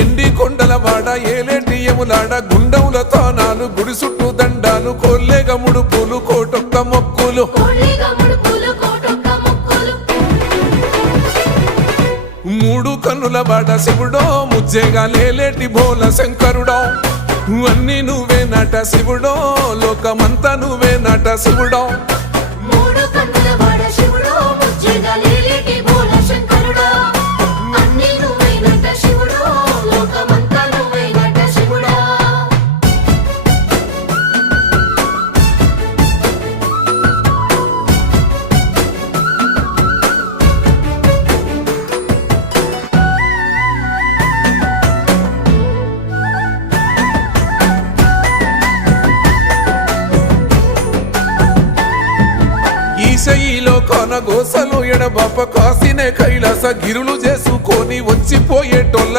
ఎండి కొండలవాడ ఏలేటి యములాడ గుండముల తానాలు గుడి చుట్టూ దండాలు కొల్లేగ ముడుపులు కోటొక్క మొక్కులు మూడు కన్నుల వాడ శివుడో ముజ్జేగా లేలేటి బోల శంకరుడో అన్ని నువ్వే నట శివుడో లోకమంతా నువ్వే నట శివుడో ఈశయిలో కొనగోసలు ఎడబాప కాసినే కైలాస గిరులు చేసుకొని వచ్చిపోయేటోళ్ళ